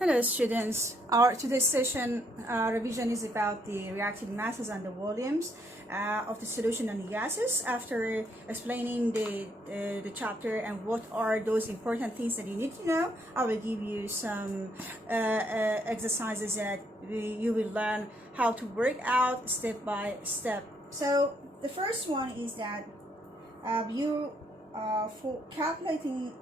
Hello students, our today's session revision is about the reactive masses and the volumes of the solution and the gases. After explaining the chapter and what are those important things that you need to know, I will give you some exercises that you will learn how to work out step by step. So the first one is that for calculating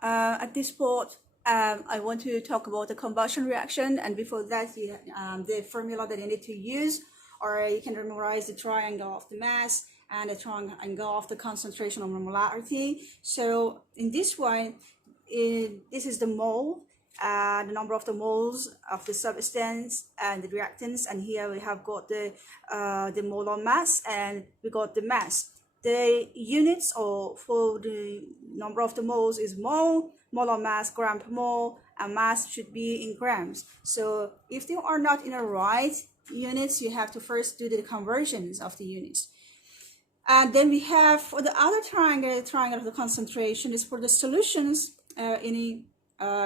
at this point, I want to talk about the combustion reaction, and before that, the formula that you need to use, or you can memorize the triangle of the mass and the triangle of the concentration or molarity. So in this one, this is the mole, the number of the moles of the substance and the reactants, and here we have got the molar mass, and we got the mass. The units for the number of the moles is mole, molar mass, gram per mole, and mass should be in grams. So if they are not in the right units, you have to first do the conversions of the units. And then we have for the other triangle, the triangle of the concentration is for the solutions. Any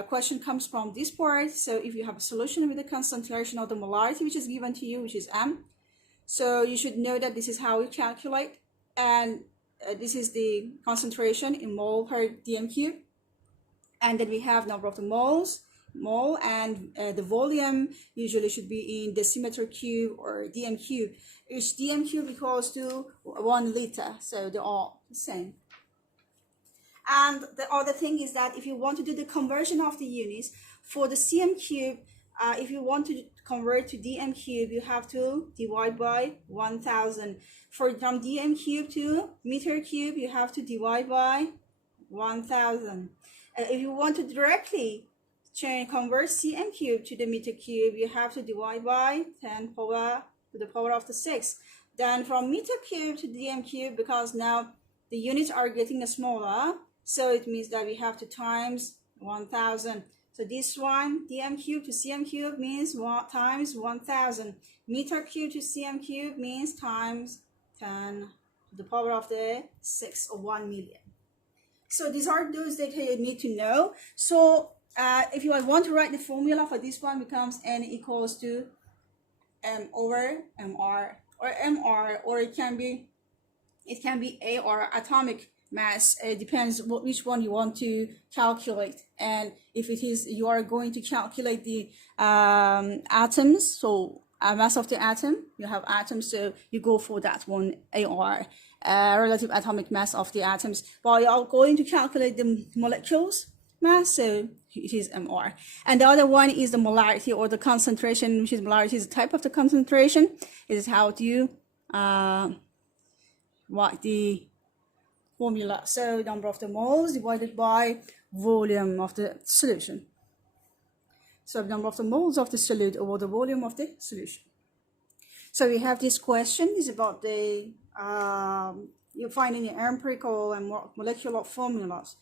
question comes from this part. So if you have a solution with the concentration of the molarity which is given to you, which is M, so you should know that this is how we calculate. And this is the concentration in mole per dm cube, and then we have number of the mole, and the volume usually should be in decimeter cube or dm cube. Each dm cube equals to 1 liter, so they're all the same. And the other thing is that if you want to do the conversion of the units for the cm cube, if you want to convert to dm cube, you have to divide by 1000. From dm cube to meter cube, you have to divide by 1000. If you want to directly convert cm cube to the meter cube, you have to divide by 10 power to the power of the 6. Then from meter cube to dm cube, because now the units are getting smaller, so it means that we have to times 1000. So this one, dm cube to cm cube means times 1000. Meter cube to cm cube means times 10 to the power of the 6, or 1 million. So these are those that you need to know. So if you want to write the formula for this one, becomes N equals to M over Mr, or it can be A or atomic mass. It depends which one you want to calculate. And if it is you are going to calculate the atoms, so mass of the atom, you have atoms, so you go for that one, AR, relative atomic mass of the atoms. But you are going to calculate the molecules mass, so it is MR. And the other one is the molarity, or the concentration, which is molarity is the type of the concentration. It is how do you write the formula. So number of the moles divided by volume of the solution. So number of the moles of the solute over the volume of the solution. So we have this question is about the you find in the empirical and molecular formulas.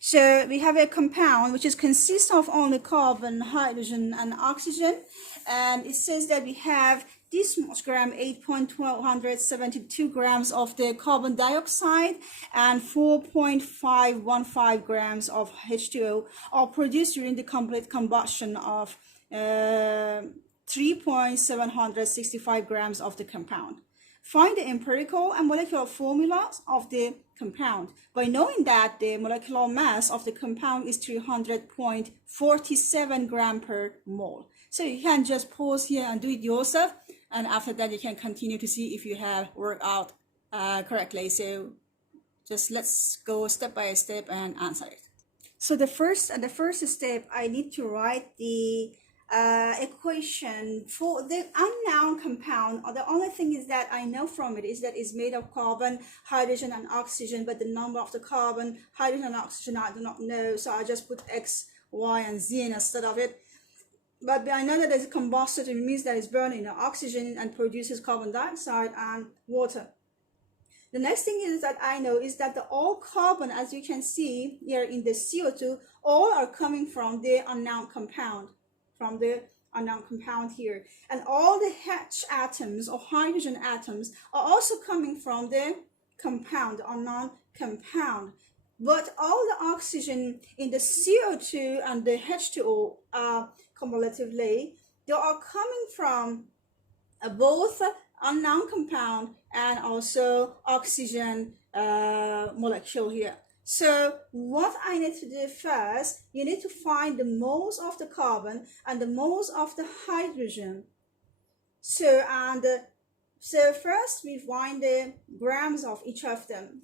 So we have a compound which consists of only carbon, hydrogen, and oxygen, and it says that we have this much gram, 8.1272 grams of the carbon dioxide and 4.515 grams of H2O are produced during the complete combustion of 3.765 grams of the compound. Find the empirical and molecular formulas of the compound. By knowing that the molecular mass of the compound is 300.47 gram per mole. So you can just pause here and do it yourself, and after that you can continue to see if you have worked out correctly. So just let's go step by step and answer it. So the first step, I need to write the equation for the unknown compound. The only thing is that I know from it is that it's made of carbon, hydrogen, and oxygen, but the number of the carbon, hydrogen, and oxygen I do not know, so I just put X, Y, and Z instead of it. But I know that it's combusted, it means that it's burning oxygen and produces carbon dioxide and water. The next thing is that I know is that all carbon, as you can see here in the CO2, all are coming from the unknown compound. Here, and all the H atoms or hydrogen atoms are also coming from the compound, unknown compound. but all the oxygen in the CO2 and the H2O cumulatively, they are coming from both unknown compound and also oxygen molecule here. So what I need to do first, you need to find the moles of the carbon and the moles of the hydrogen. So first we find the grams of each of them.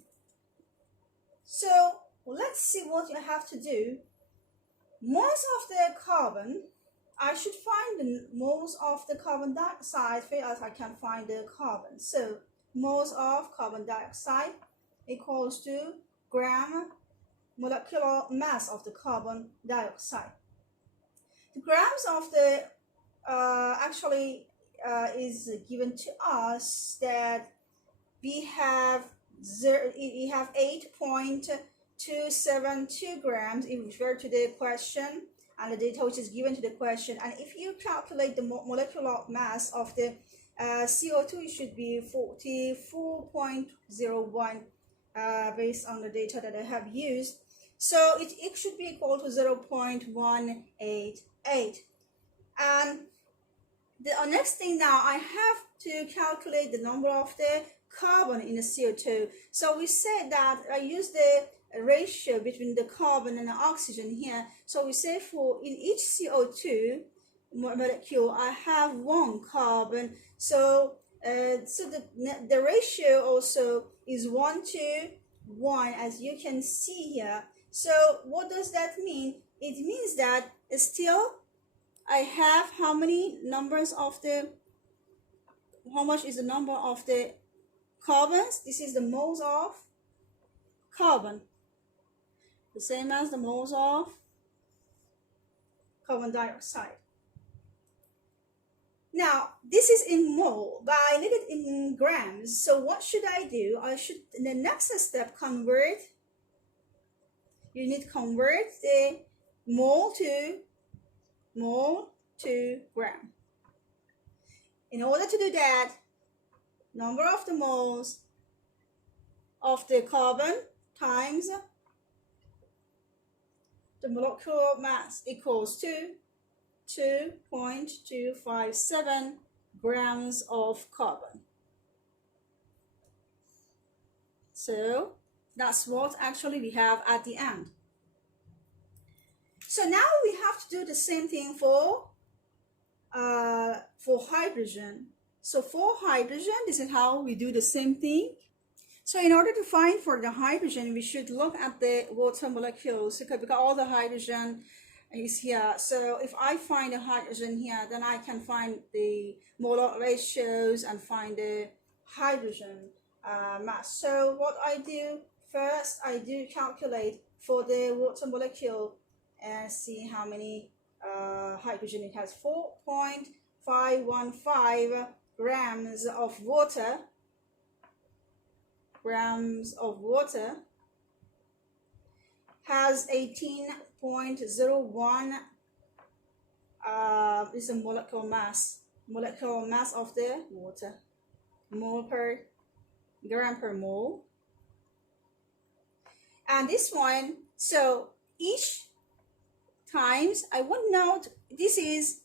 So let's see what you have to do. Moles of the carbon, I should find the moles of the carbon dioxide as I can find the carbon. So moles of carbon dioxide equals to gram molecular mass of the carbon dioxide. The grams of the is given to us that we have 8.272 grams if we refer to the question and the data which is given to the question. And if you calculate the molecular mass of the CO2, it should be 44.01 based on the data that I have used. So it should be equal to 0.188. And the next thing now, I have to calculate the number of the carbon in the CO2. So we said that I use the ratio between the carbon and the oxygen here. So we say for in each CO2 molecule, I have one carbon. So the ratio also is 1 to 1, as you can see here. So what does that mean? It means that still I have how many numbers of the, how much is the number of the carbons? This is the moles of carbon, the same as the moles of carbon dioxide. Now this is in mole, but I need it in grams. So what should I do? I should, in the next step, convert. You need to convert the mole to gram. In order to do that, number of the moles of the carbon times the molecular mass equals to 2.257 grams of carbon. So that's what actually we have at the end. So now we have to do the same thing for hydrogen. So for hydrogen, this is how we do the same thing. So in order to find for the hydrogen, we should look at the water molecules because all the hydrogen is here. So if I find the hydrogen here, then I can find the molar ratios and find the hydrogen mass. So what I do first, I do calculate for the water molecule and see how many hydrogen it has. 4.515 grams of water. Has 18.01 is a molecular mass of the water, mole per gram per mole. And this one, so each times I want now this is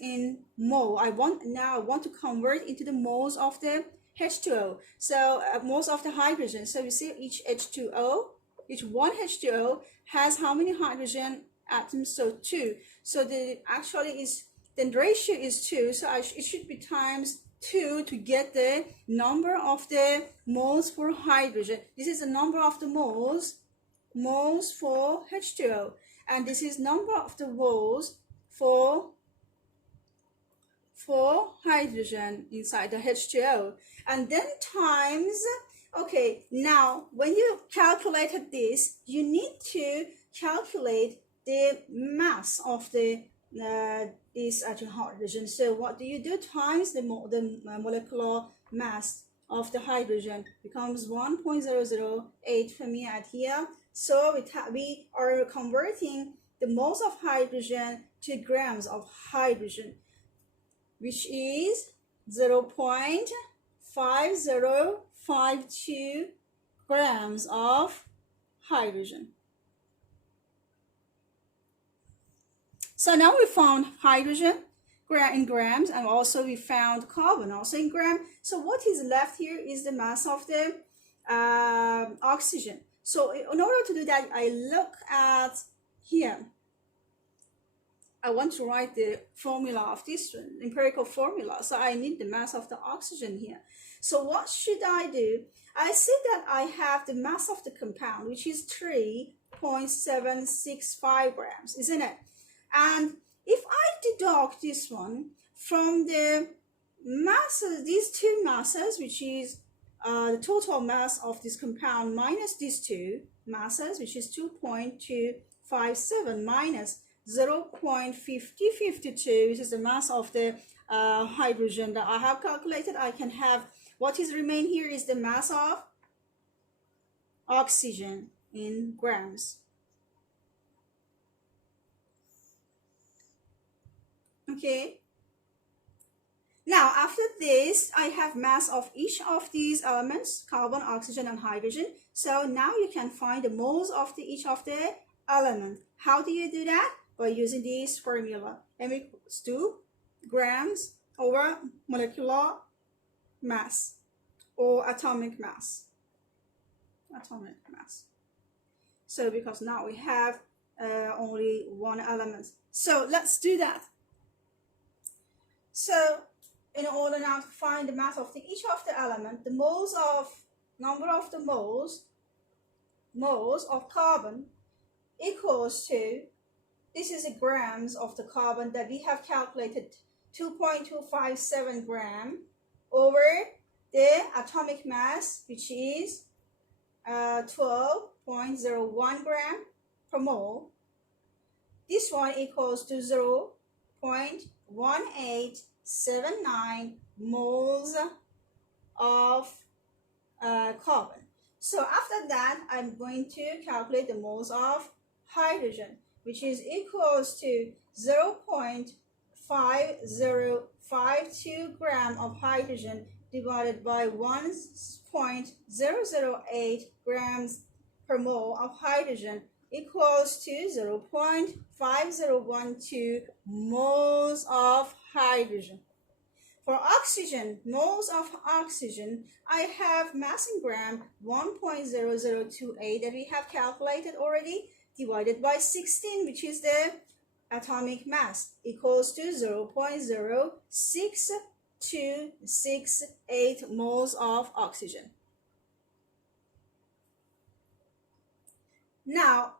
in mole. I want to convert into the moles of the H2O. So moles of the hydrogen. So you see each one H2O has how many hydrogen atoms? So 2. So the ratio is 2. So it should be times 2 to get the number of the moles for hydrogen. This is the number of the moles for H2O, and this is number of the moles for hydrogen inside the H2O, and then times. Okay, now when you calculated this, you need to calculate the mass of the this hydrogen. So what do? Times the molecular mass of the hydrogen becomes 1.008 for me at here. So we are converting the moles of hydrogen to grams of hydrogen, which is 0.5052 grams of hydrogen. So now we found hydrogen in grams, and also we found carbon also in gram. So what is left here is the mass of the oxygen. So in order to do that, I look at here. I want to write the formula of this one, empirical formula. So I need the mass of the oxygen here. So what should I do? I see that I have the mass of the compound, which is 3.765 grams, isn't it? And if I deduct this one from the masses, these two masses, which is the total mass of this compound minus these two masses, which is 2.257 minus 0.5052, which is the mass of the hydrogen that I have calculated, I can have what is remain here is the mass of oxygen in grams. Okay. Now, after this, I have mass of each of these elements, carbon, oxygen, and hydrogen. So now you can find the moles of each of the element. How do you do that? By using this formula. M equals to grams over molecular mass or atomic mass. Atomic mass. So because now we have only one element. So let's do that. So in order now to find the mass of each of the element, the moles of number of the moles of carbon equals to, this is the grams of the carbon that we have calculated, 2.257 gram over the atomic mass, which is 12.01 gram per mole. This one equals to 0.1879 moles of carbon. So after that, I'm going to calculate the moles of hydrogen, which is equals to 0.5052 gram of hydrogen divided by 1.008 grams per mole of hydrogen equals to 0.5012 moles of hydrogen. For oxygen, moles of oxygen, I have mass in gram 1.0028 that we have calculated already, divided by 16, which is the atomic mass, equals to 0.06268 moles of oxygen. Now,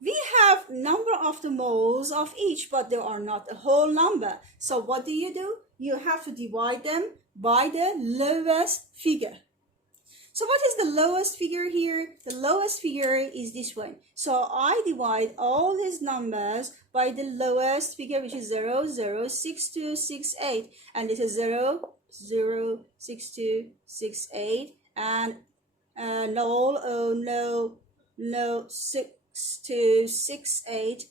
we have number of the moles of each, but there are not a whole number. So what do? You have to divide them by the lowest figure. So what is the lowest figure here? The lowest figure is this one. So I divide all these numbers by the lowest figure, which is 0.06268, and this is 0.06268, and no 6268.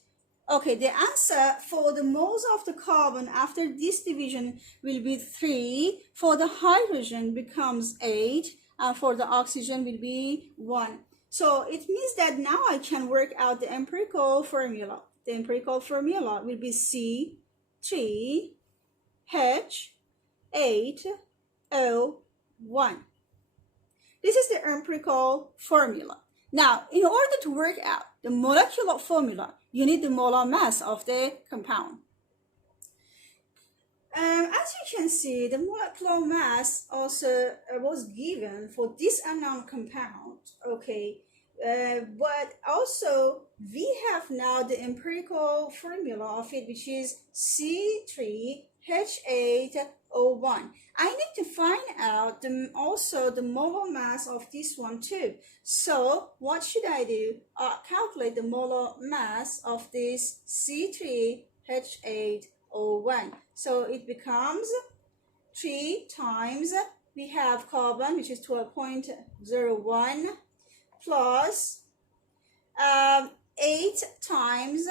Okay, the answer for the moles of the carbon after this division will be 3. For the hydrogen becomes 8, and for the oxygen will be 1. So it means that now I can work out the empirical formula. The empirical formula will be C3H8O1. This is the empirical formula. Now, in order to work out the molecular formula, you need the molar mass of the compound. As you can see, the molecular mass also was given for this unknown compound, okay? But also, we have now the empirical formula of it, which is C3H8O1. I need to find out also the molar mass of this one too. So what should I do? Calculate the molar mass of this C3H8O1. So it becomes 3 times, we have carbon, which is 12.01, plus 8 times,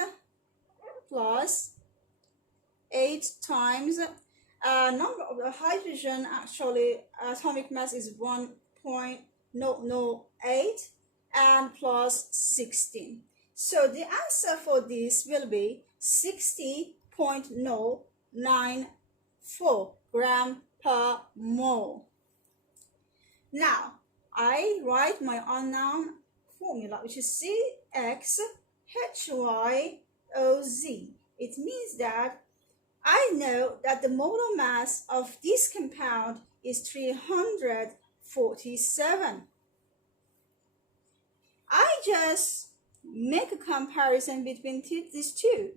number of the hydrogen, actually atomic mass is 1.008, and plus 16. So the answer for this will be 60.094 gram per mole. Now, I write my unknown formula, which is CXHYOZ. It means that I know that the molar mass of this compound is 347. I just make a comparison between these two.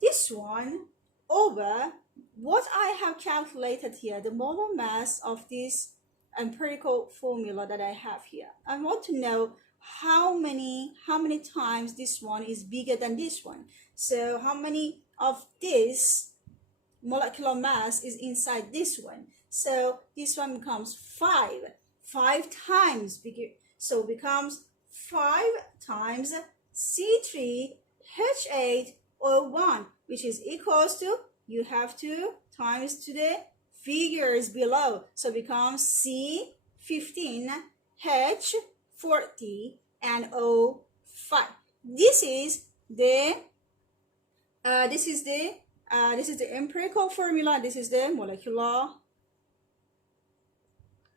This one over what I have calculated here, the molar mass of this empirical formula that I have here. I want to know how many times this one is bigger than this one. So how many of this molecular mass is inside this one? So this one becomes 5 times bigger. So becomes 5 times C3H8O1, which is equals to, you have to times to the figures below. So becomes C15H40 and O5. This is the empirical formula. This is the molecular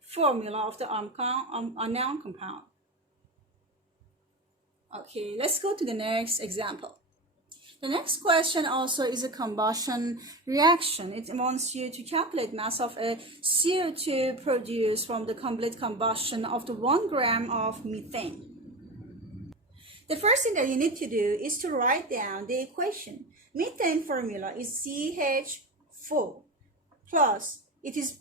formula of the unknown compound. Okay, let's go to the next example. The next question also is a combustion reaction. It wants you to calculate mass of a CO2 produced from the complete combustion of the 1 gram of methane. The first thing that you need to do is to write down the equation. Methane formula is CH4 plus, it is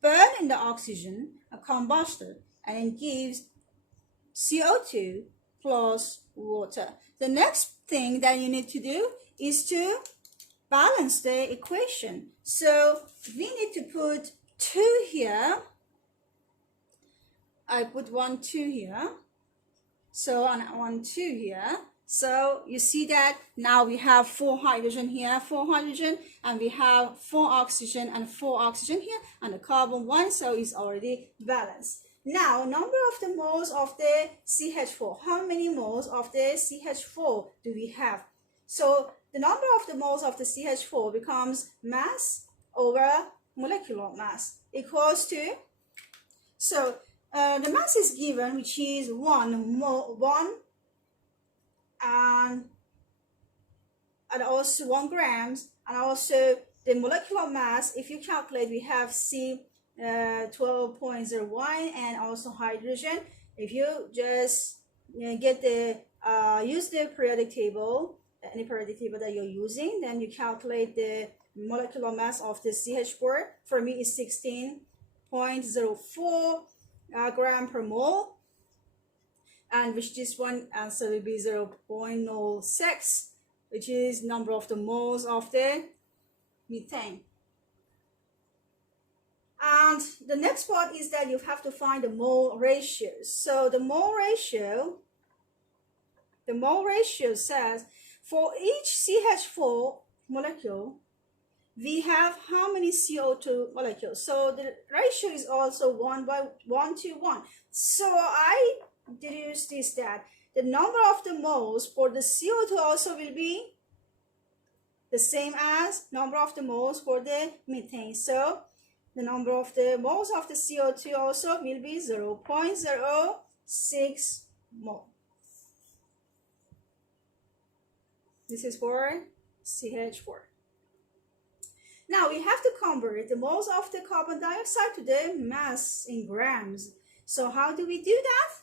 burned in the oxygen, a combustor, and it gives CO2 plus water. The next thing that you need to do is to balance the equation. So we need to put 2 here. I put 1, 2 here. So on 1, 2 here. So you see that now we have 4 hydrogen here, 4 hydrogen, and we have 4 oxygen and 4 oxygen here, and the carbon 1, so it's already balanced. Now, number of the moles of the CH4. How many moles of the CH4 do we have? So the number of the moles of the CH4 becomes mass over molecular mass equals to, so the mass is given, which is 1 and also 1 grams, and also the molecular mass, if you calculate, we have C12.01 and also hydrogen. If you just get the use the periodic table, any periodic table that you're using, then you calculate the molecular mass of the CH4. For me is 16.04 gram per mole, and which this one answer will be 0.06, which is number of the moles of the methane. And the next part is that you have to find the mole ratios. So the mole ratio says for each CH4 molecule, we have how many CO2 molecules. So the ratio is also 1 to 1. So I deduce this, that the number of the moles for the CO2 also will be the same as number of the moles for the methane. So the number of the moles of the CO2 also will be 0.06 mole. This is for CH4. Now we have to convert the moles of the carbon dioxide to the mass in grams. So how do we do that?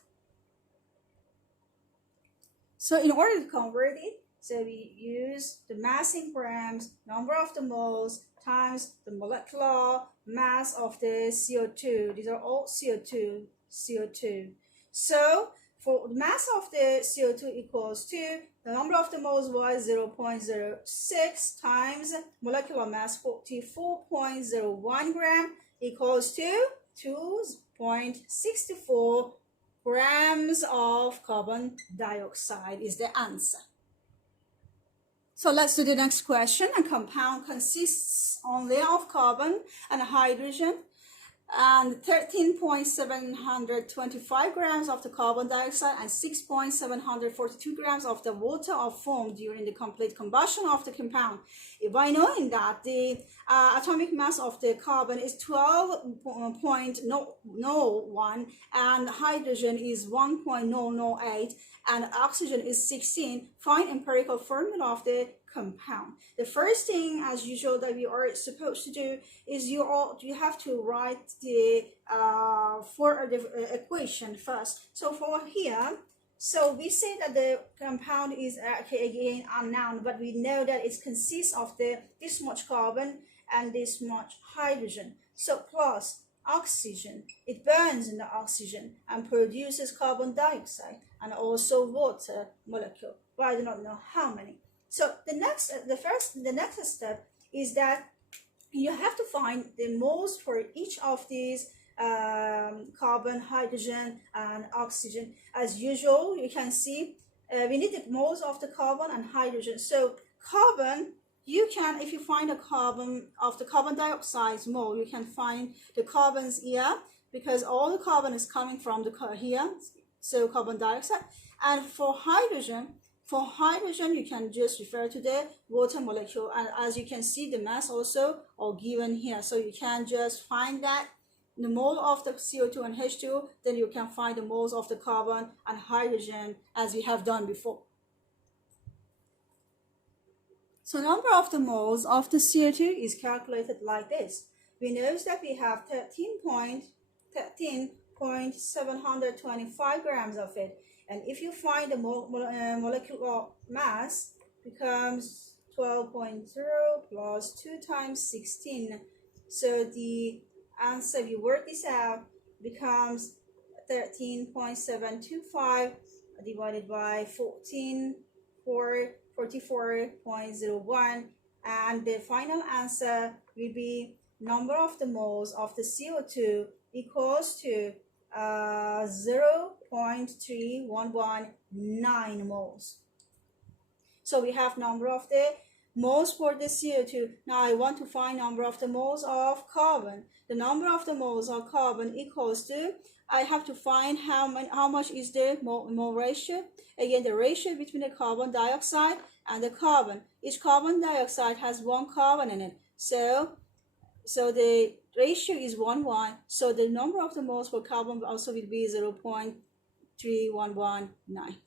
So in order to convert it, so we use the mass in grams, number of the moles, times the molecular mass of the CO2. These are all CO2. So for the mass of the CO2 equals to, the number of the moles was 0.06 times molecular mass 44.01 gram equals to 2.64 grams of carbon dioxide is the answer. So let's do the next question. A compound consists only of carbon and hydrogen. and 13.725 grams of the carbon dioxide and 6.742 grams of the water are formed during the complete combustion of the compound. By knowing that the atomic mass of the carbon is 12.001 and hydrogen is 1.008 and oxygen is 16, find empirical formula of the compound. The first thing, as usual, that we are supposed to do is you have to write the equation first. So for here, so we say that the compound is again unknown, but we know that it consists of this much carbon and this much hydrogen. So plus oxygen, it burns in the oxygen and produces carbon dioxide and also water molecule, but I do not know how many. So the next step is that you have to find the moles for each of these carbon, hydrogen, and oxygen. As usual, you can see we need the moles of the carbon and hydrogen. So carbon, you can, if you find a carbon of the carbon dioxide mole, you can find the carbons here because all the carbon is coming from the here, so carbon dioxide. And for hydrogen, you can just refer to the water molecule, and as you can see, the mass also are given here. So you can just find that the mole of the CO2 and H2, then you can find the moles of the carbon and hydrogen as we have done before. So number of the moles of the CO2 is calculated like this. We know that we have 13.725 grams of it. And if you find the molecular mass becomes 12.0 plus 2 times 16. So the answer, if you work this out, becomes 13.725 divided by 44.01. And the final answer will be number of the moles of the CO2 equals to 0.3119 moles. So we have number of the moles for the CO2. Now I want to find number of the moles of carbon. The number of the moles of carbon equals to, I have to find how much is the mole ratio. Again, the ratio between the carbon dioxide and the carbon. Each carbon dioxide has one carbon in it. So the ratio is 1:1. So the number of the moles for carbon also will be 0.3119.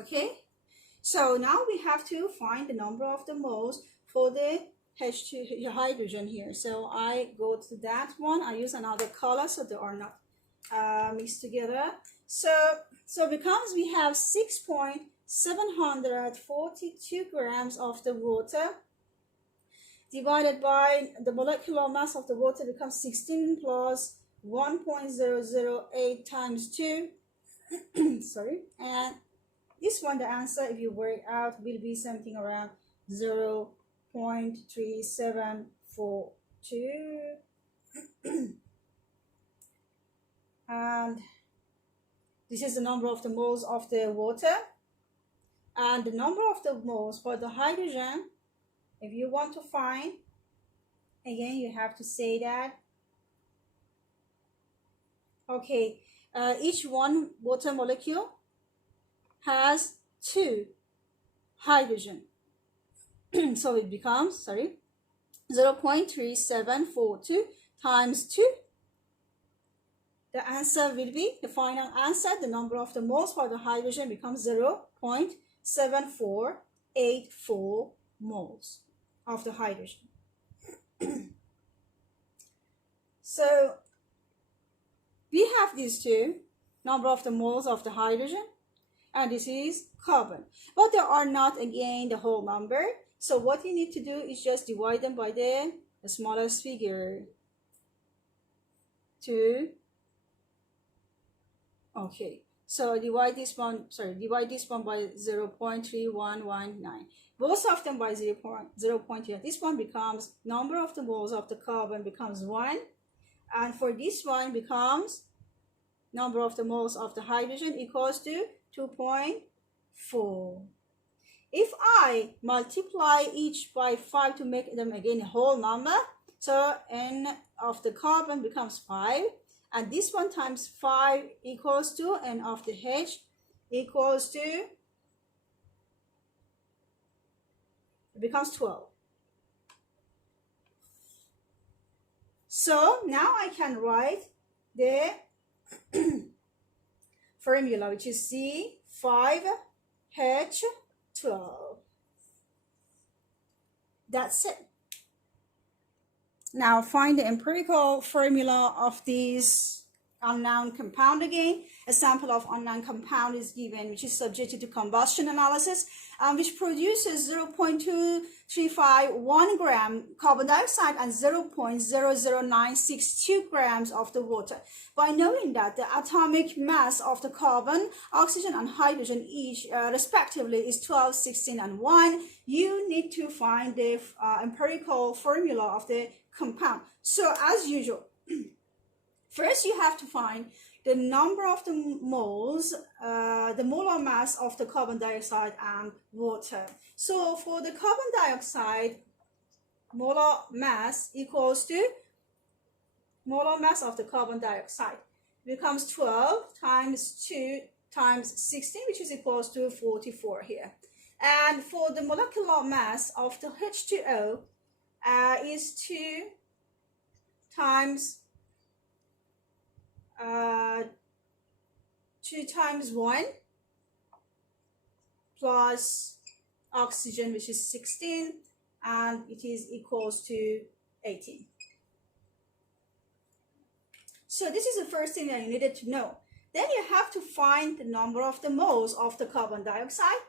Okay, so now we have to find the number of the moles for the H2 hydrogen here. So I go to that one. I use another color so they are not mixed together. So because we have 6.742 grams of the water divided by the molecular mass of the water becomes 16 plus 1.008 times 2. Sorry, and this one, the answer, if you work out, will be something around 0.3742. And this is the number of the moles of the water. And the number of the moles for the hydrogen, if you want to find, again, you have to say that. Okay, each one water molecule has 2 hydrogen. So it becomes, 0.3742 times 2. The answer will be, the final answer, the number of the moles for the hydrogen becomes 0.7484 moles of the hydrogen. So we have these two, number of the moles of the hydrogen, and this is carbon, but they are not again the whole number. So what you need to do is just divide them by the smallest figure. 2. Okay, so divide this one by 0.3119. Both of them by 0.0. This one becomes number of the moles of the carbon becomes 1, and for this one becomes number of the moles of the hydrogen equals to 2.4. If I multiply each by 5 to make them again a whole number, so n of the carbon becomes 5, and this one times 5 equals to n of the H equals to, it becomes 12. So now I can write the formula, which is C5H12. That's it. Now find the empirical formula of this unknown compound again. A sample of unknown compound is given, which is subjected to combustion analysis, which produces 0.2351 gram carbon dioxide and 0.00962 grams of the water. By knowing that the atomic mass of the carbon, oxygen, and hydrogen each respectively is 12, 16, and 1, you need to find the empirical formula of the compound. So as usual, first you have to find the number of the moles, the molar mass of the carbon dioxide and water. So for the carbon dioxide, molar mass equals to molar mass of the carbon dioxide becomes 12 times 2 times 16, which is equals to 44 here. And for the molecular mass of the H2O is 2 times 2 times 1 plus oxygen, which is 16, and it is equals to 18. So this is the first thing that you needed to know. Then you have to find the number of the moles of the carbon dioxide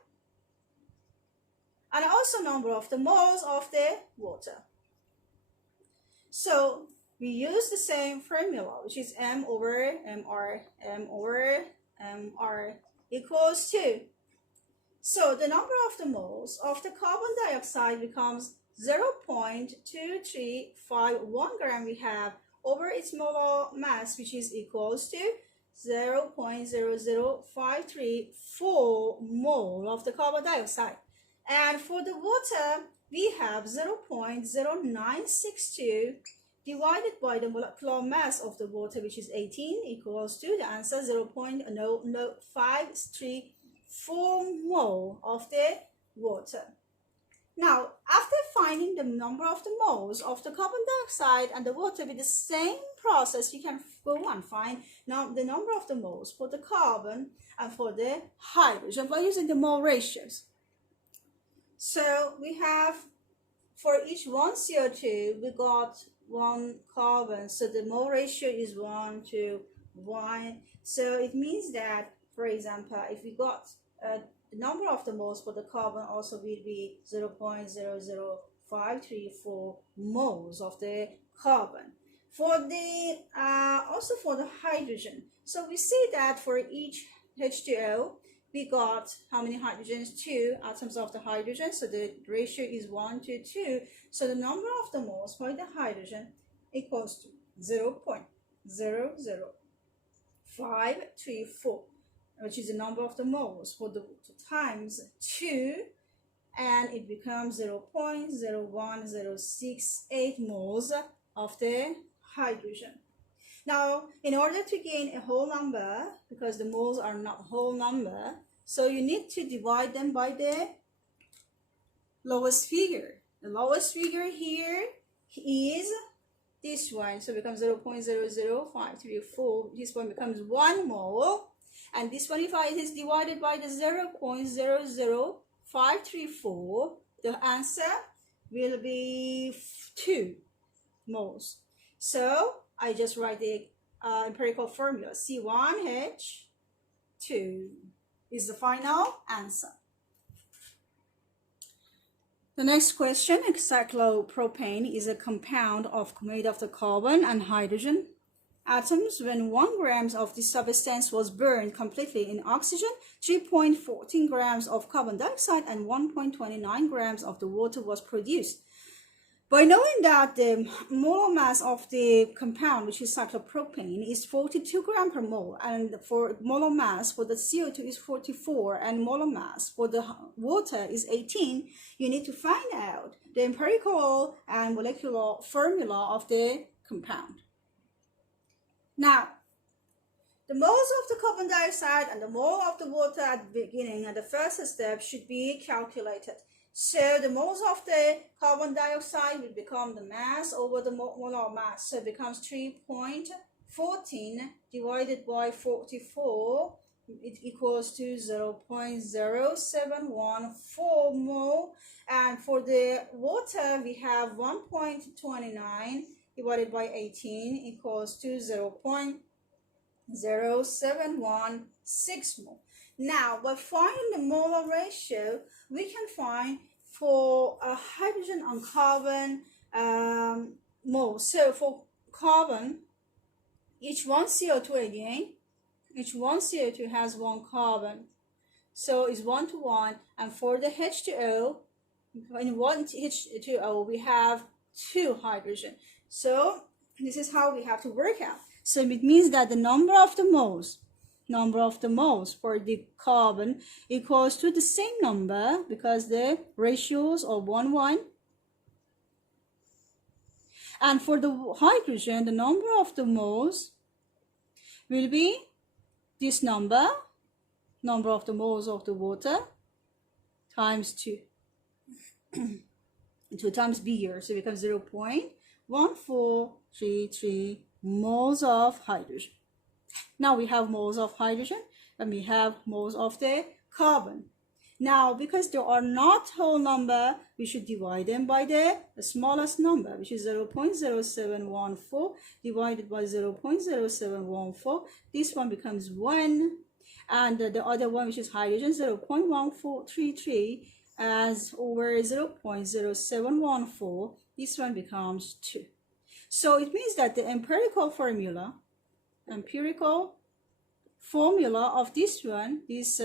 and also number of the moles of the water. So we use the same formula, which is M over MR, M over MR equals 2. So the number of the moles of the carbon dioxide becomes 0.2351 gram we have over its molar mass, which is equals to 0.00534 mole of the carbon dioxide. And for the water, we have 0.0962 divided by the molecular mass of the water, which is 18, equals to the answer 0.0534 mole of the water. Now, after finding the number of the moles of the carbon dioxide and the water with the same process, you can go and find now the number of the moles for the carbon and for the hydrogen by using the mole ratios. So we have, for each one CO2, we got 1 carbon, so the mole ratio is 1 to 1. So it means that, for example, if we got the number of the moles for the carbon also will be 0.00534 moles of the carbon. For the also for the hydrogen, so we see that for each H2O we got how many hydrogens? 2 atoms of the hydrogen, so the ratio is 1 to 2. So the number of the moles for the hydrogen equals to 0.00534, which is the number of the moles for the water, times 2, and it becomes 0.01068 moles of the hydrogen. Now, in order to gain a whole number, because the moles are not whole number, so you need to divide them by the lowest figure. The lowest figure here is this one, so it becomes 0.00534. This one becomes 1 mole, and this one, if it is divided by the 0.00534, the answer will be 2 moles. So I just write the empirical formula. C1H2 is the final answer. The next question, cyclopropane is a compound made of the carbon and hydrogen atoms. When 1 gram of this substance was burned completely in oxygen, 3.14 grams of carbon dioxide and 1.29 grams of the water was produced. By knowing that the molar mass of the compound, which is cyclopropane, is 42 grams per mole, and for molar mass for the CO2 is 44, and molar mass for the water is 18, you need to find out the empirical and molecular formula of the compound. Now, the moles of the carbon dioxide and the mole of the water at the beginning and the first step should be calculated. So the moles of the carbon dioxide will become the mass over the molar mass. So it becomes 3.14 divided by 44. It equals to 0.0714 mole. And for the water, we have 1.29 divided by 18 equals to 0.0716 mole. Now, by finding the molar ratio, we can find for a hydrogen and carbon mole. So for carbon, each one CO2 again, each one CO2 has one carbon. So it's 1 to 1. And for the H2O, in one H2O, we have 2 hydrogen. So this is how we have to work out. So it means that the number of the moles for the carbon equals to the same number, because the ratios are 1:1. And for the hydrogen, the number of the moles will be this number of the moles of the water, times 2. 2 times bigger, so it becomes 0.1433 moles of hydrogen. Now we have moles of hydrogen and we have moles of the carbon. Now, because there are not whole number, we should divide them by the smallest number, which is 0.0714 divided by 0.0714. This one becomes 1, and the other one, which is hydrogen, 0.1433 as over 0.0714. This one becomes 2. So it means that the empirical formula of this one, this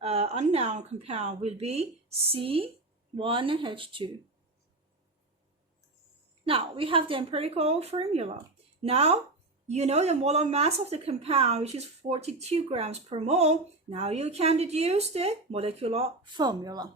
unknown compound, will be C1H2. Now we have the empirical formula. Now you know the molar mass of the compound, which is 42 grams per mole. Now you can deduce the molecular formula.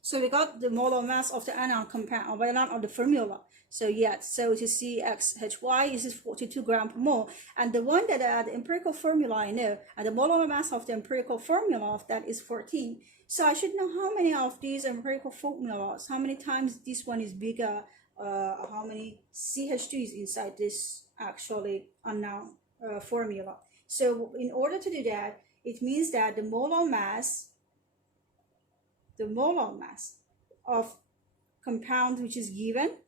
So we got the molar mass of the anion compound, but not of the formula. So yes, so it is CXHY, this is 42 grams per mole. And the one that the empirical formula I know, and the molar mass of the empirical formula of that is 14. So I should know how many of these empirical formulas, how many times this one is bigger, how many CH2 is inside this actually unknown formula. So in order to do that, it means that the molar mass of compound which is given,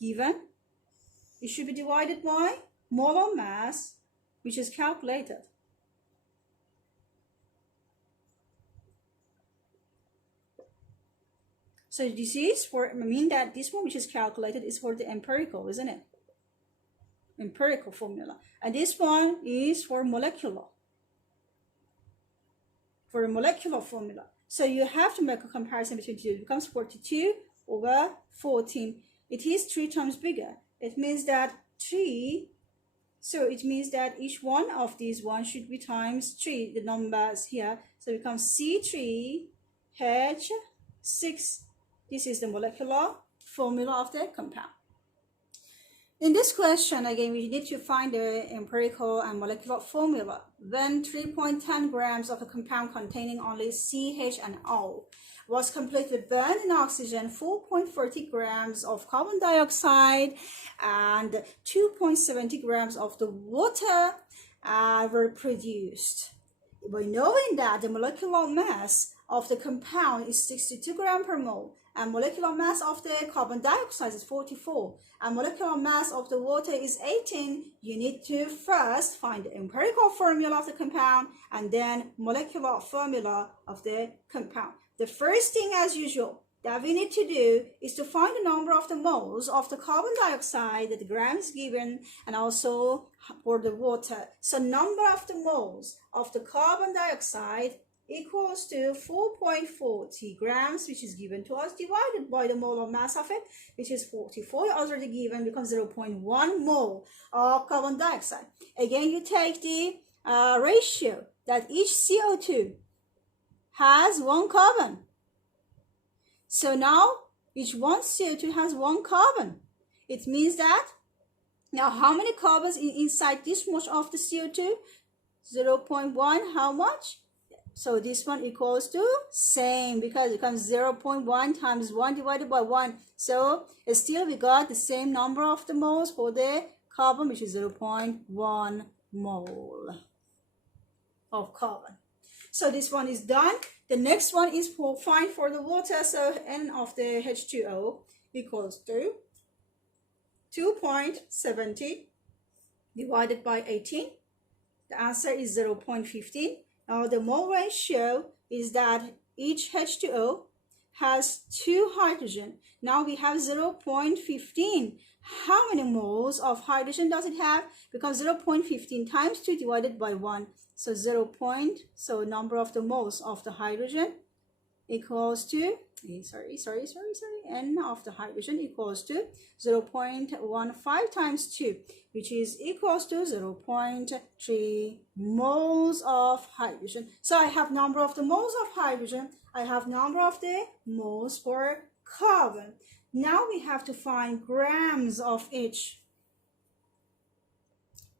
it should be divided by molar mass which is calculated. So this is for, I mean that this one which is calculated is for the empirical, isn't it? Empirical formula. And this one is for molecular. For a molecular formula. So you have to make a comparison between the two. It becomes 42 over 14. It is 3 times bigger. It means that 3, so it means that each one of these ones should be times 3, the numbers here. So it becomes C3H6. This is the molecular formula of the compound. In this question, again, we need to find the empirical and molecular formula. Then 3.10 grams of a compound containing only CH and O was completely burned in oxygen, 4.40 grams of carbon dioxide, and 2.70 grams of the water were produced. By knowing that the molecular mass of the compound is 62 grams per mole, and molecular mass of the carbon dioxide is 44, and molecular mass of the water is 18, you need to first find the empirical formula of the compound and then molecular formula of the compound. The first thing, as usual, that we need to do is to find the number of the moles of the carbon dioxide that the grams given, and also for the water. So number of the moles of the carbon dioxide equals to 4.40 grams, which is given to us, divided by the molar mass of it, which is 44, already given, becomes 0.1 mole of carbon dioxide. Again, you take the ratio that each CO2 has one carbon. So now each one CO2 has one carbon. It means that now how many carbons inside this much of the CO2? 0.1, how much? So this one equals to same, because it comes 0.1 times 1 divided by 1. So still we got the same number of the moles for the carbon, which is 0.1 mole of carbon. So this one is done. The next one is find for the water. So N of the H2O equals to 2.70 divided by 18. The answer is 0.15. Now the mole ratio is that each H2O has 2 hydrogen. Now we have 0.15. How many moles of hydrogen does it have? Because 0.15 times 2 divided by 1. So so number of the moles of the hydrogen equals to, N of the hydrogen equals to 0.15 times 2, which is equals to 0.3 moles of hydrogen. So I have number of the moles of hydrogen, I have number of the moles for carbon. Now we have to find grams of each.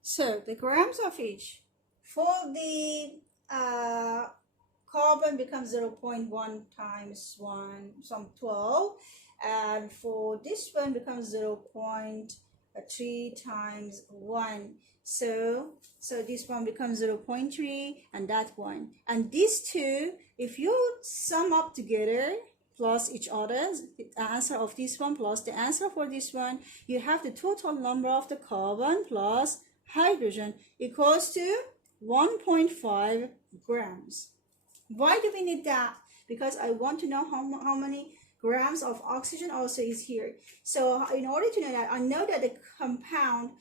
So the grams of each for the carbon becomes 0.1 times 1, some 12, and for this one becomes 0.3 times 1. So this one becomes 0.3 and that one. And these two, if you sum up together, plus each other, the answer of this one plus the answer for this one, you have the total number of the carbon plus hydrogen equals to 1.5 grams. Why do we need that? Because I want to know how many grams of oxygen also is here. So in order to know that, I know that the compound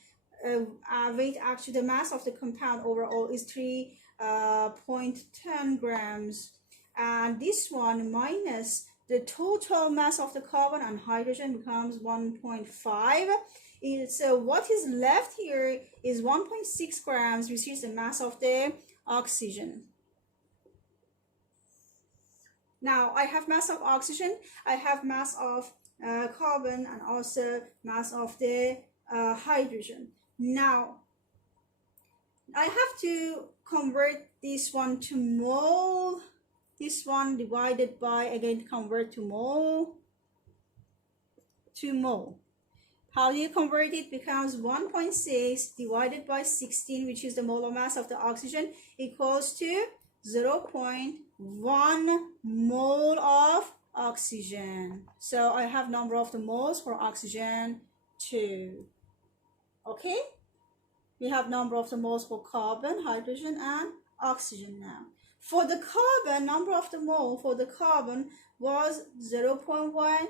weight, actually the mass of the compound overall is 3.10 grams, and this one minus the total mass of the carbon and hydrogen becomes 1.5. So what is left here is 1.6 grams, which is the mass of the oxygen. Now I have mass of oxygen, I have mass of carbon, and also mass of the hydrogen. Now I have to convert this one to mole, this one divided by, again convert to mole, How do you convert it? Becomes 1.6 divided by 16, which is the molar mass of the oxygen, equals to 0.1 mole of oxygen. So I have number of the moles for oxygen 2. Okay, we have number of the moles for carbon, hydrogen, and oxygen. Now for the carbon, number of the mole for the carbon was 0.1.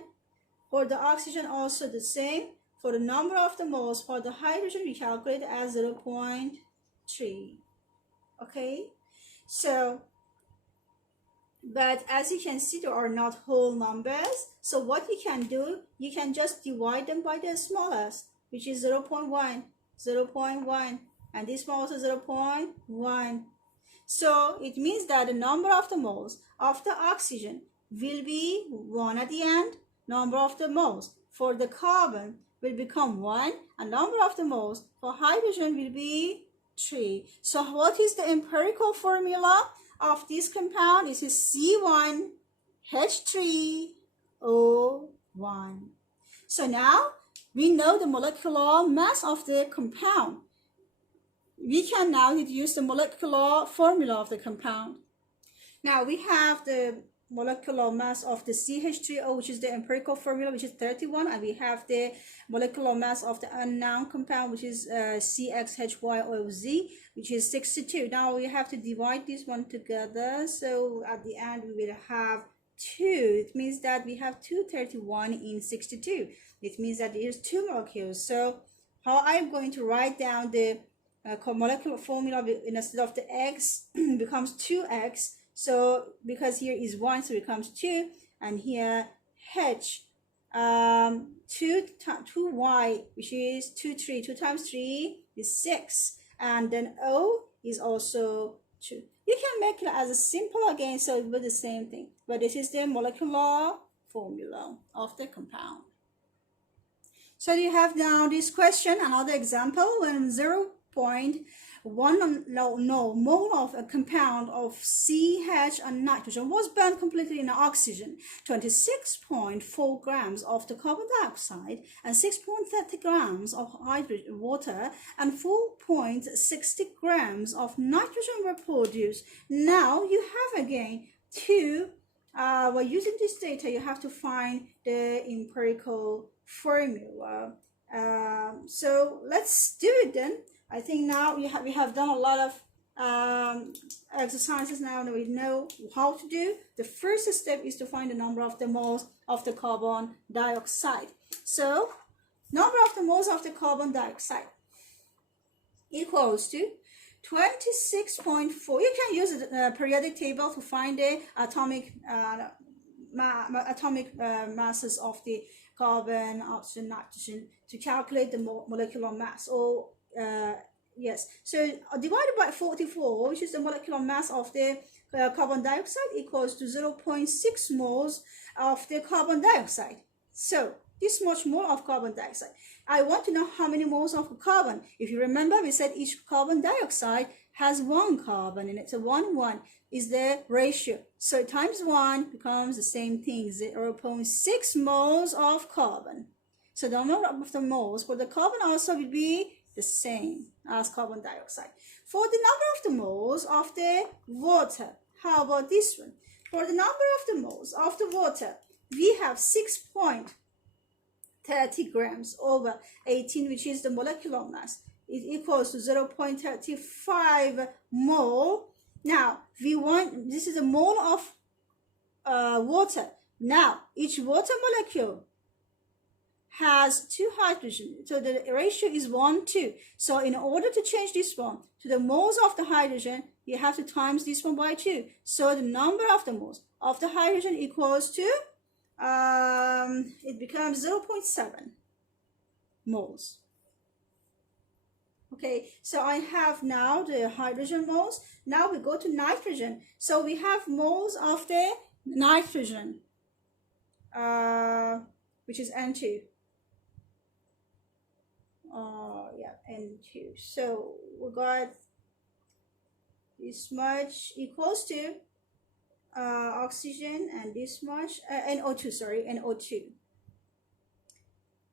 For the oxygen also the same. For the number of the moles for the hydrogen, we calculate as 0.3. Okay, so but as you can see, there are not whole numbers. So what you can do, you can just divide them by the smallest, which is 0.1, 0.1, and this one also 0.1. So it means that the number of the moles of the oxygen will be 1 at the end. Number of the moles for the carbon will become 1, and number of the moles for hydrogen will be 3. So what is the empirical formula of this compound? It is C1H3O1. So now we know the molecular mass of the compound. We can now deduce the molecular formula of the compound. Now we have the molecular mass of the CH3O, which is the empirical formula, which is 31, and we have the molecular mass of the unknown compound, which is CXHYOZ, which is 62. Now we have to divide this one together, so at the end we will have 2. It means that we have 231 in 62. It means that there's 2 molecules. So how I'm going to write down the molecular formula, instead of the X becomes 2X. So because here is 1, so it becomes 2, and here H 2y, which is 2 3, 2 times 3 is 6, and then O is also 2. You can make it as a simple again, so it will be the same thing, but this is the molecular formula of the compound. So you have now this question, another example, when 0.1 mole of a compound of CH and nitrogen was burned completely in oxygen, 26.4 grams of the carbon dioxide and 6.30 grams of hydrogen water and 4.60 grams of nitrogen were produced. Now you have again to while using this data, you have to find the empirical formula. So let's do it then. I think now we have done a lot of exercises now, and we know how to do. The first step is to find the number of the moles of the carbon dioxide. So number of the moles of the carbon dioxide equals to 26.4. You can use the periodic table to find the atomic masses of the carbon, oxygen, nitrogen to calculate the molecular mass. Or yes, so divided by 44, which is the molecular mass of the carbon dioxide, equals to 0.6 moles of the carbon dioxide. So this much mole of carbon dioxide. I want to know how many moles of carbon. If you remember, we said each carbon dioxide has 1 carbon in it. So 1, 1 is the ratio. So times 1 becomes the same thing, 0.6 moles of carbon. So the number of the moles for the carbon also will be the same as carbon dioxide. For the number of the moles of the water, how about this one? For the number of the moles of the water, we have 6.30 grams over 18, which is the molecular mass. It equals to 0.35 mole. Now we want, this is a mole of water. Now each water molecule has 2 hydrogen, so the ratio is 1:2. So in order to change this one to the moles of the hydrogen, you have to times this one by 2. So the number of the moles of the hydrogen equals to it becomes 0.7 moles. Okay, so I have now the hydrogen moles. Now we go to nitrogen. So we have moles of the nitrogen, which is N2. N2. So we got this much equals to oxygen, and this much NO2, sorry, NO2.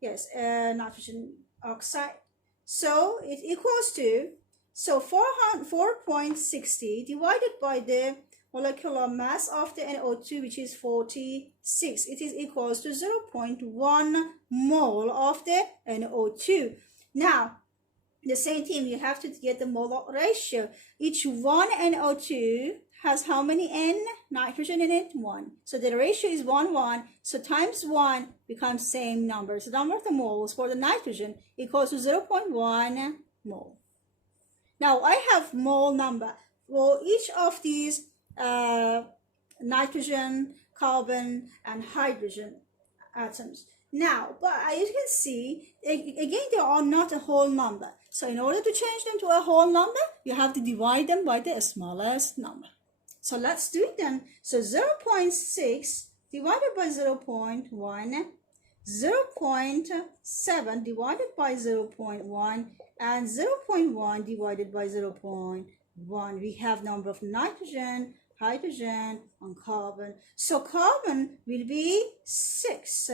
Yes, nitrogen oxide. So it equals to, so 4.60 divided by the molecular mass of the NO2, which is 46. It is equals to 0.1 mole of the NO2. Now, the same thing, you have to get the molar ratio. Each one NO2 has how many N nitrogen in it? 1. So the ratio is 1, 1. So times 1 becomes same number. So the number of the moles for the nitrogen equals to 0.1 mole. Now I have mole number for each of these nitrogen, carbon, and hydrogen atoms. Now, but as you can see, again, they are not a whole number. So in order to change them to a whole number, you have to divide them by the smallest number. So let's do it then. So 0.6 divided by 0.1, 0.7 divided by 0.1, and 0.1 divided by 0.1. We have number of nitrogen, hydrogen, and carbon. So carbon will be 6,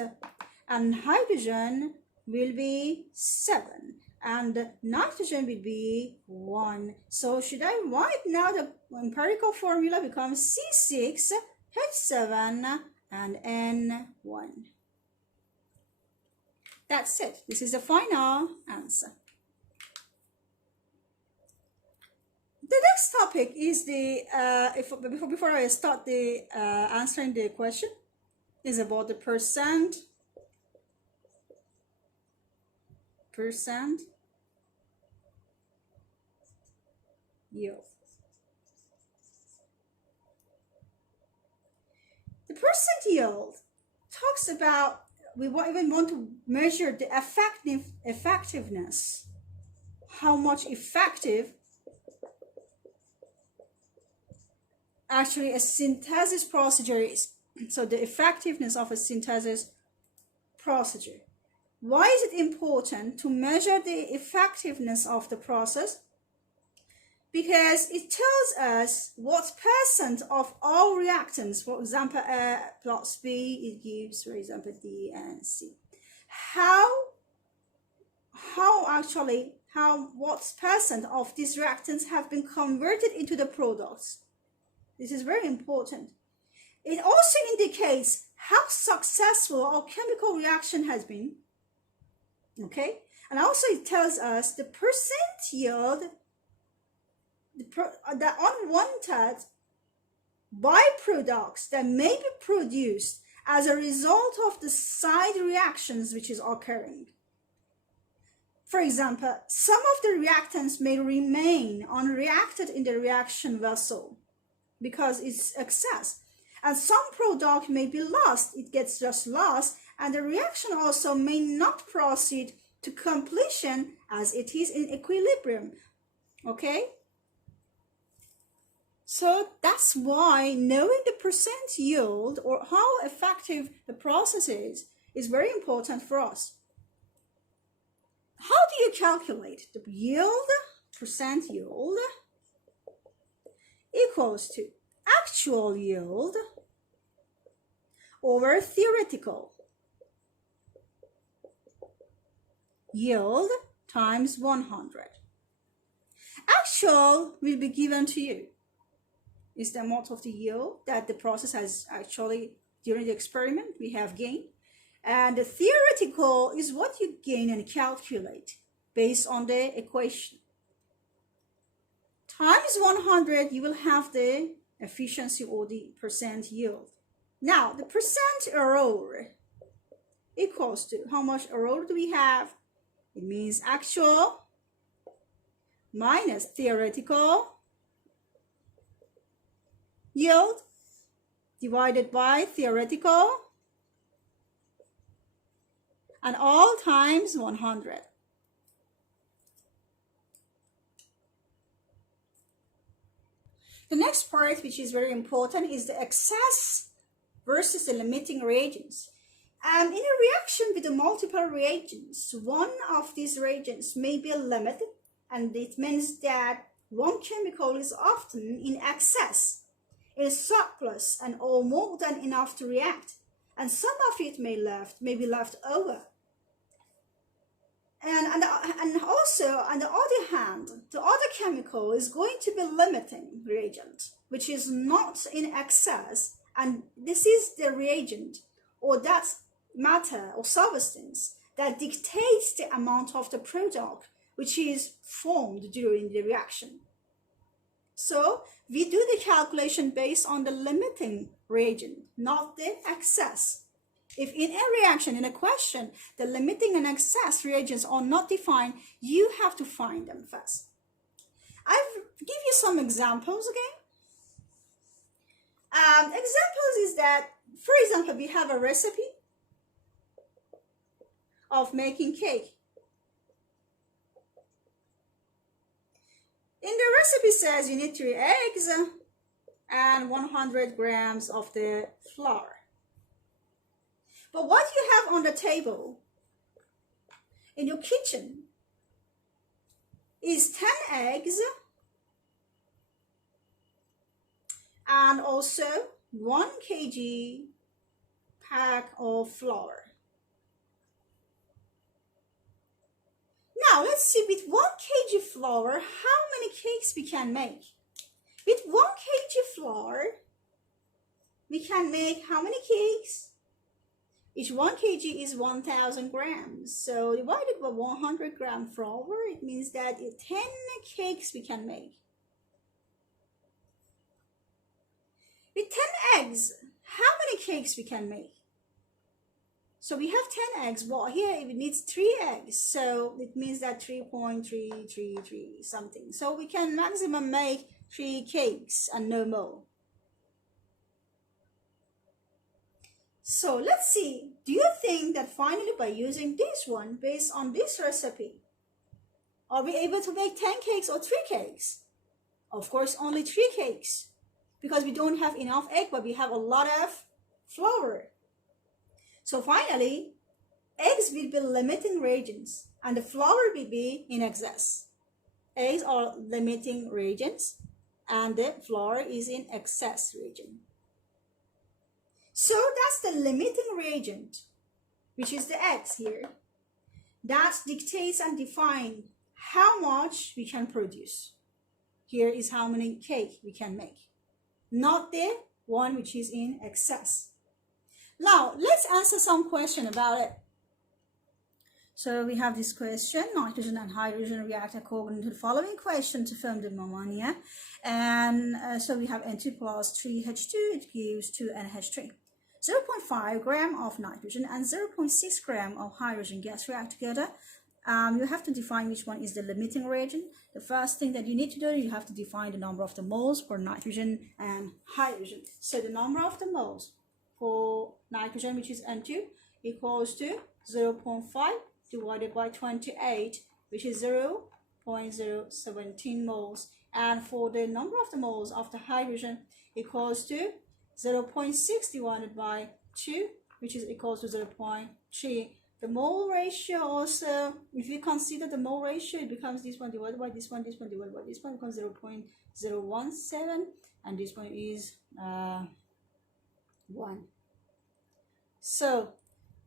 and hydrogen will be 7, and nitrogen will be 1. So should I write now the empirical formula becomes C6, H7, and N1. That's it. This is the final answer. The next topic is the, before I start the answering the question, is about the percent yield. The percent yield talks about, we even want to measure the effectiveness, how much effective actually a synthesis procedure is. So the effectiveness of a synthesis procedure. Why is it important to measure the effectiveness of the process? Because it tells us what percent of all reactants, for example, A plus B, it gives, for example, D and C. What percent of these reactants have been converted into the products? This is very important. It also indicates how successful our chemical reaction has been. Okay, and also it tells us the percent yield, the unwanted byproducts that may be produced as a result of the side reactions which is occurring. For example, some of the reactants may remain unreacted in the reaction vessel because it's excess, and some product may be lost, it gets just lost, and the reaction also may not proceed to completion as it is in equilibrium. Okay, so that's why knowing the percent yield or how effective the process is very important for us. How do you calculate the yield? Percent yield equals to actual yield over theoretical yield times 100. Actual will be given to you. Is the amount of the yield that the process has actually, during the experiment, we have gained. And the theoretical is what you gain and calculate based on the equation. Times 100, you will have the efficiency or the percent yield. Now, the percent error equals to how much error do we have? It means actual minus theoretical yield divided by theoretical, and all times 100. The next part, which is very important, is the excess versus the limiting reagents. In a reaction with the multiple reagents, one of these reagents may be limited, and it means that one chemical is often in excess, is surplus, and or more than enough to react, and some of it may be left over. And also, on the other hand, the other chemical is going to be limiting reagent, which is not in excess, and this is the reagent or that matter or substance that dictates the amount of the product which is formed during the reaction. So we do the calculation based on the limiting reagent, not the excess. If in a reaction, in a question, the limiting and excess reagents are not defined, you have to find them first. I'll give you some examples again. Examples is that, for example, we have a recipe of making cake. In the recipe says you need 3 eggs and 100 grams of the flour. But what you have on the table in your kitchen is 10 eggs and also 1 kg pack of flour. Now let's see, with 1 kg flour, how many cakes we can make? With 1 kg flour, we can make how many cakes? Each 1 kg is 1,000 grams. So divided by 100 gram flour, it means that 10 cakes we can make. With 10 eggs, how many cakes we can make? So we have 10 eggs. Well, here it needs 3 eggs. So it means that 3.333 something. So we can maximum make 3 cakes and no more. So let's see, do you think that finally by using this one based on this recipe, are we able to make 10 cakes or 3 cakes? Of course, only 3 cakes because we don't have enough egg, but we have a lot of flour. So finally, eggs will be limiting reagents and the flour will be in excess. Eggs are limiting reagents and the flour is in excess reagent. So that's the limiting reagent, which is the eggs here. That dictates and defines how much we can produce. Here is how many cake we can make, not the one which is in excess. Now, let's answer some question about it. So we have this question, nitrogen and hydrogen react according to the following question to form the ammonia. And so we have N2 plus 3H2, it gives 2 NH3. 0.5 gram of nitrogen and 0.6 gram of hydrogen gas react together. You have to define which one is the limiting reagent. The first thing that you need to do, you have to define the number of the moles for nitrogen and hydrogen. So the number of the moles for nitrogen, which is N2, equals to 0.5 divided by 28, which is 0.017 moles. And for the number of the moles of the hydrogen equals to 0.6 divided by 2, which is equals to 0.3. The mole ratio also, if you consider the mole ratio, it becomes this one divided by this one divided by this one, becomes 0.017, and this one is 1. So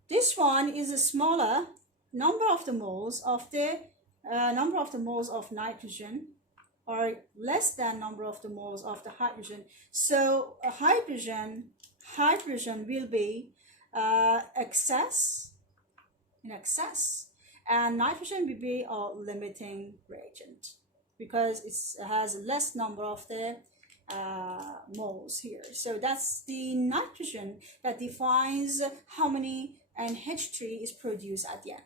this one is a smaller number of the moles of the nitrogen or less than number of the moles of the hydrogen. So hydrogen will be in excess, and nitrogen will be a limiting reagent because it has less number of the moles here. So that's the nitrogen that defines how many NH3 is produced at the end.